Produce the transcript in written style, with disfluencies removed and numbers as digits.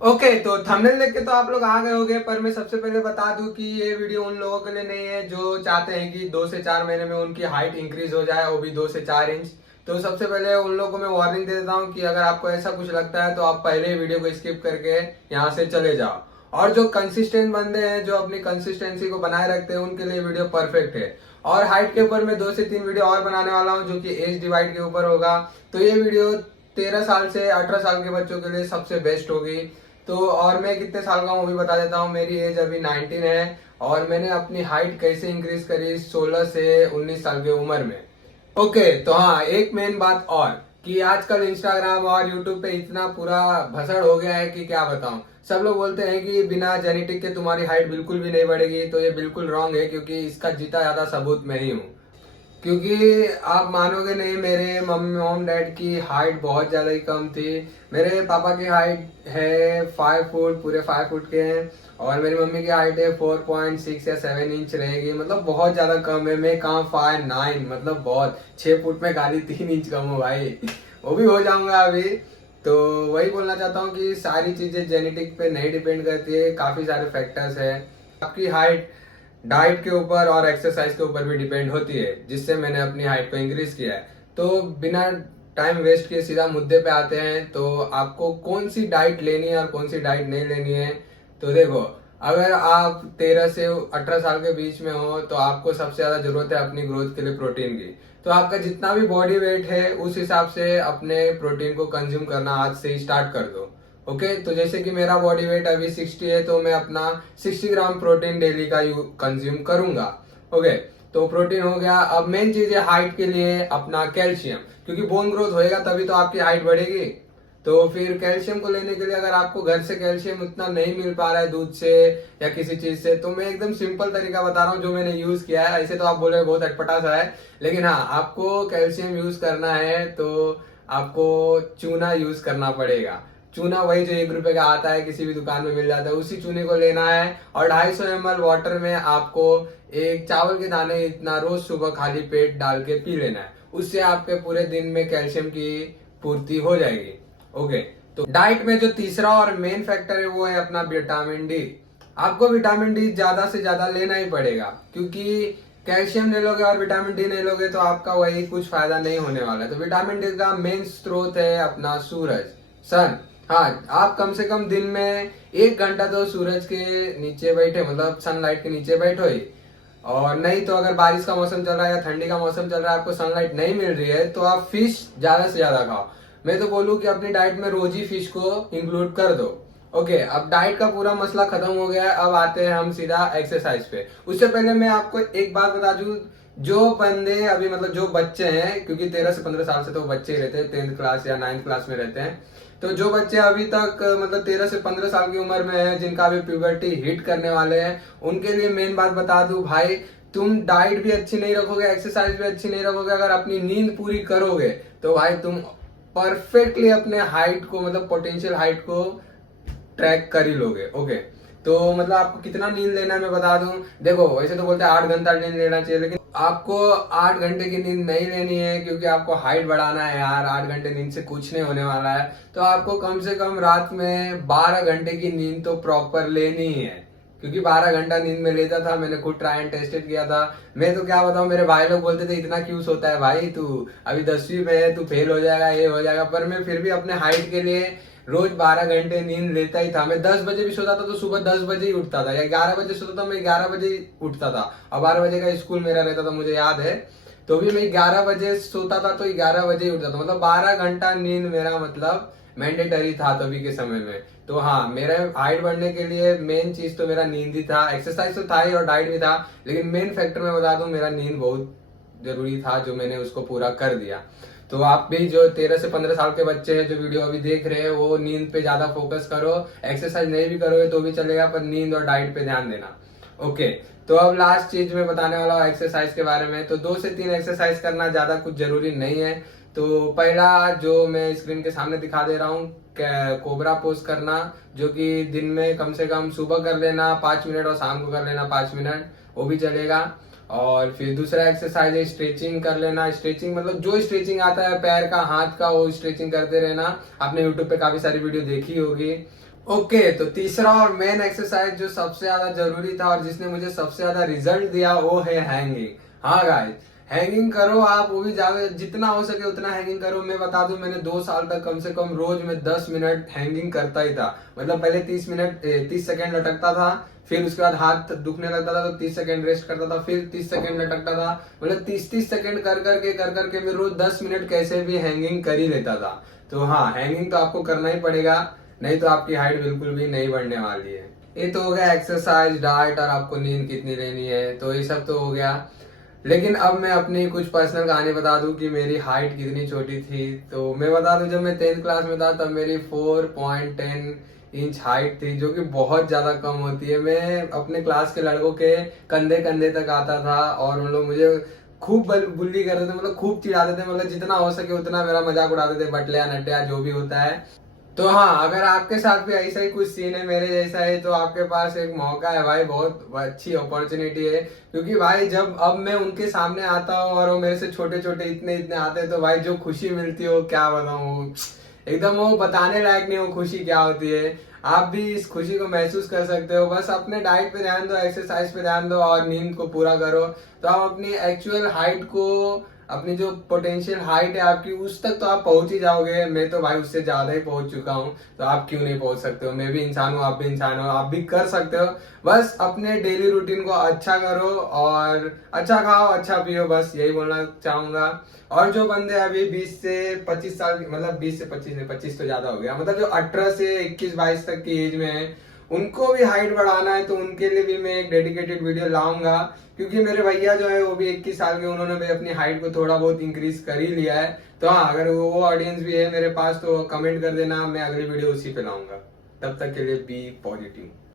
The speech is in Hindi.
ओके तो थंबनेल देख के तो आप लोग आ गए होंगे, पर मैं सबसे पहले बता दूं कि ये वीडियो उन लोगों के लिए नहीं है जो चाहते हैं कि 2 से 4 महीने में उनकी हाइट इंक्रीज हो जाए, वो भी 2 से 4 इंच। तो सबसे पहले उन लोगों को मैं वार्निंग दे देता हूं कि अगर आपको ऐसा कुछ लगता है तो आप पहले ही वीडियो को स्किप करके यहाँ से चले जाओ। और जो कंसिस्टेंट बंदे हैं, जो अपनी कंसिस्टेंसी को बनाए रखते हैं, उनके लिए वीडियो परफेक्ट है। और हाइट के ऊपर मैं 2 से 3 वीडियो और बनाने वाला हूँ जो कि एज डिवाइड के ऊपर होगा। तो ये वीडियो 13 साल से 18 साल के बच्चों के लिए सबसे बेस्ट होगी। तो और मैं कितने साल का हूँ वो भी बता देता हूँ। मेरी एज अभी 19 है और मैंने अपनी हाइट कैसे इंक्रीज करी 16 से 19 साल की उम्र में। ओके तो हाँ, एक मेन बात और कि आजकल इंस्टाग्राम और यूट्यूब पे इतना पूरा भसड़ हो गया है कि क्या बताऊं। सब लोग बोलते हैं कि बिना जेनेटिक के तुम्हारी हाइट बिल्कुल भी नहीं बढ़ेगी, तो ये बिल्कुल रॉन्ग है क्योंकि इसका जीता ज्यादा सबूत मैं ही हूँ। क्योंकि आप मानोगे नहीं, मेरे मम्मी मॉम डैड की हाइट बहुत ज़्यादा ही कम थी। मेरे पापा की हाइट है 5 फुट, पूरे 5 फुट के हैं। और मेरी मम्मी की हाइट है 4.6 या 7 इंच रहेगी, मतलब बहुत ज़्यादा कम है। मैं कहाँ 5'9", मतलब बहुत 6 फुट में खाली 3 इंच कम हूँ भाई। वो भी हो जाऊंगा अभी। तो वही बोलना चाहता हूँ कि सारी चीज़ें जेनेटिक पे नहीं डिपेंड करती है, काफ़ी सारे फैक्टर्स है। आपकी हाइट डाइट के ऊपर और एक्सरसाइज के ऊपर भी डिपेंड होती है, जिससे मैंने अपनी हाइट को इंक्रीज किया है। तो बिना टाइम वेस्ट किए सीधा मुद्दे पे आते हैं। तो आपको कौन सी डाइट लेनी है और कौन सी डाइट नहीं लेनी है। तो देखो, अगर आप 13 से 18 साल के बीच में हो तो आपको सबसे ज्यादा जरूरत है अपनी ग्रोथ के लिए प्रोटीन की। तो आपका जितना भी बॉडी वेट है उस हिसाब से अपने प्रोटीन को कंज्यूम करना आज से ही स्टार्ट कर दो। ओके तो जैसे कि मेरा बॉडी वेट अभी 60 है, तो मैं अपना 60 ग्राम प्रोटीन डेली का कंज्यूम करूंगा। ओके तो प्रोटीन हो गया। अब मेन चीज है हाइट के लिए अपना कैल्शियम, क्योंकि बोन ग्रोथ होएगा तभी तो आपकी हाइट बढ़ेगी। तो फिर कैल्शियम को लेने के लिए अगर आपको घर से कैल्शियम उतना नहीं मिल पा रहा है दूध से या किसी चीज से, तो मैं एकदम सिंपल तरीका बता रहा हूँ जो मैंने यूज किया है। ऐसे तो आप बोले बहुत अटपटा सा है, लेकिन हाँ, आपको कैल्शियम यूज करना है तो आपको चूना यूज करना पड़ेगा। चूना वही जो 1 रुपए का आता है, किसी भी दुकान में मिल जाता है, उसी चूने को लेना है। और 250 ml वाटर में आपको एक चावल के दाने इतना रोज सुबह खाली पेट डाल के पी लेना है। उससे आपके पूरे दिन में कैल्शियम की पूर्ति हो जाएगी। ओके तो डाइट में जो तीसरा और मेन फैक्टर है वो है अपना विटामिन डी। आपको विटामिन डी ज्यादा से ज्यादा लेना ही पड़ेगा, क्योंकि कैल्शियम ले लोगे और विटामिन डी नहीं लोगे तो आपका वही कुछ फायदा नहीं होने वाला है। तो विटामिन डी का मेन स्रोत है अपना सूरज, सन। हाँ, आप कम से कम दिन में 1 घंटा तो सूरज के नीचे बैठे, मतलब सनलाइट के नीचे बैठो ही। और नहीं तो अगर बारिश का मौसम चल रहा है या ठंडी का मौसम चल रहा है, आपको सनलाइट नहीं मिल रही है, तो आप फिश ज्यादा से ज्यादा खाओ। मैं तो बोलूँ कि अपनी डाइट में रोज ही फिश को इंक्लूड कर दो। ओके अब डाइट का पूरा मसला खत्म हो गया है, अब आते हैं हम सीधा एक्सरसाइज पे। उससे पहले मैं आपको एक बात बता दूं, जो बंदे अभी मतलब जो बच्चे हैं, क्योंकि 13 से 15 साल से तो बच्चे ही रहते हैं, 10th क्लास या 9th क्लास में रहते हैं। तो जो बच्चे अभी तक मतलब 13 से 15 साल की उम्र में है, जिनका अभी प्यूबर्टी हिट करने वाले हैं, उनके लिए मेन बात बता दूं भाई, तुम डाइट भी अच्छी नहीं रखोगे, एक्सरसाइज भी अच्छी नहीं रखोगे, अगर अपनी नींद पूरी करोगे तो भाई तुम परफेक्टली अपने हाइट को, मतलब पोटेंशियल हाइट को ट्रैक कर ही लोगे। ओके तो मतलब आपको कितना नींद लेना है मैं बता दूं। देखो वैसे तो बोलते हैं 8 घंटा नींद लेना चाहिए, लेकिन आपको 8 घंटे की नींद नहीं लेनी है, क्योंकि आपको हाइट बढ़ाना है यार। 8 घंटे नींद से कुछ नहीं होने वाला है। तो आपको कम से कम रात में 12 घंटे की नींद तो प्रॉपर लेनी ही है, क्योंकि 12 घंटा नींद में लेता था, मैंने खुद ट्राई एंड टेस्टेड किया था। मैं तो क्या बताऊं, मेरे भाई लोग बोलते थे इतना क्यों सोता है भाई, तू अभी 10वीं में है, तू फेल हो जाएगा, ये हो जाएगा। पर मैं फिर भी अपने हाइट के लिए रोज 12 घंटे नींद लेता ही था। मैं 10 बजे भी सोता था तो सुबह 10 बजे ही उठता था, या 11 बजे सोता था मैं 11 बजे ही उठता था। और 12 बजे का स्कूल मेरा रहता था, मुझे याद है। तो भी मैं 11 बजे सोता था तो 11 बजे ही उठता था, मतलब 12 घंटा नींद मेरा मतलब मैंडेटरी था तभी के समय में। तो हाँ, मेरा हाइट बढ़ने के लिए मेन चीज तो मेरा नींद ही था। एक्सरसाइज तो था ही और डाइट भी था, लेकिन मेन फैक्टर मैं बता दूं, मेरा नींद बहुत जरूरी था, जो मैंने उसको पूरा कर दिया। तो आप भी जो 13 से 15 साल के बच्चे हैं जो वीडियो अभी देख रहे हैं, वो नींद पे ज्यादा फोकस करो। एक्सरसाइज नहीं भी करोगे तो भी चलेगा, पर नींद और डाइट पे ध्यान देना। ओके तो अब लास्ट चीज मैं बताने वाला हूँ एक्सरसाइज के बारे में। तो 2 से 3 एक्सरसाइज करना ज्यादा कुछ जरूरी नहीं है। तो पहला जो मैं स्क्रीन के सामने दिखा दे रहा हूँ, कोबरा पोज करना, जो कि दिन में कम से कम सुबह कर लेना 5 मिनट और शाम को कर लेना 5 मिनट, वो भी चलेगा। और फिर दूसरा एक्सरसाइज है स्ट्रेचिंग कर लेना। स्ट्रेचिंग मतलब जो स्ट्रेचिंग आता है पैर का, हाथ का, वो स्ट्रेचिंग करते रहना। आपने यूट्यूब पे काफी सारी वीडियो देखी होगी। ओके, तो तीसरा और मेन एक्सरसाइज जो सबसे ज्यादा जरूरी था और जिसने मुझे सबसे ज्यादा रिजल्ट दिया वो है हैंगिंग। हाँ गाइस, हैंगिंग करो आप, वो भी ज्यादा जितना हो सके उतना हैंगिंग करो। मैं बता दूं, मैंने 2 साल तक कम से कम रोज में 10 मिनट हैंगिंग करता ही था। मतलब पहले 30 मिनट 30 सेकेंड लटकता था, फिर उसके बाद हाथ दुखने लगता था तो 30 सेकेंड रेस्ट करता था, फिर 30 सेकेंड लटकता था। मतलब 30 30 सेकेंड कर करके मैं रोज 10 मिनट कैसे भी हैंगिंग कर ही लेता था। तो हाँ, हैंगिंग तो आपको करना ही पड़ेगा, नहीं तो आपकी हाइट बिल्कुल भी नहीं बढ़ने वाली है। ये तो हो गया एक्सरसाइज, डाइट और आपको नींद कितनी लेनी है, तो ये सब तो हो गया। लेकिन अब मैं अपनी कुछ पर्सनल कहानी बता दूं कि मेरी हाइट कितनी छोटी थी। तो मैं बता दूं, जब मैं 10th क्लास में था तब मेरी 4.10 इंच हाइट थी, जो कि बहुत ज्यादा कम होती है। मैं अपने क्लास के लड़कों के कंधे कंधे तक आता था और उन लोग मुझे खूब बुल्ली करते थे, मतलब खूब चिढ़ाते थे। मतलब जितना हो सके उतना मेरा मजाक उड़ाते थे, बटलिया नटिया जो भी होता है। तो हाँ, अगर आपके साथ भी ऐसा ही कुछ सीन है मेरे जैसा है, तो आपके पास एक मौका है भाई, बहुत अच्छी अपॉर्चुनिटी है। क्योंकि भाई जब अब मैं उनके सामने आता हूँ और वो मेरे से छोटे छोटे इतने इतने आते हैं, तो भाई जो खुशी मिलती है वो क्या बताऊँ, एकदम वो बताने लायक नहीं, वो खुशी क्या होती है। आप भी इस खुशी को महसूस कर सकते हो। बस अपने डाइट पे ध्यान दो, एक्सरसाइज पे ध्यान दो और नींद को पूरा करो, तो आप अपनी एक्चुअल हाइट को, अपनी जो पोटेंशियल हाइट है आपकी, उस तक तो आप पहुंच ही जाओगे। मैं तो भाई उससे ज्यादा ही पहुंच चुका हूं, तो आप क्यों नहीं पहुंच सकते हो? मैं भी इंसान हूं, आप भी इंसान हो, आप भी कर सकते हो। बस अपने डेली रूटीन को अच्छा करो और अच्छा खाओ, अच्छा पियो, बस यही बोलना चाहूंगा। और जो बंदे अभी 20 से 25 साल, मतलब 20 से 25 नहीं, 25 तो ज्यादा हो गया, मतलब जो 18 से 21 22 तक की एज में है, उनको भी हाइट बढ़ाना है, तो उनके लिए भी मैं एक डेडिकेटेड वीडियो लाऊंगा। क्योंकि मेरे भैया जो है वो भी 21 साल के, उन्होंने भी अपनी हाइट को थोड़ा बहुत इंक्रीज कर ही लिया है। तो हाँ, अगर वो ऑडियंस भी है मेरे पास तो कमेंट कर देना, मैं अगली वीडियो उसी पे लाऊंगा। तब तक के लिए बी पॉजिटिव।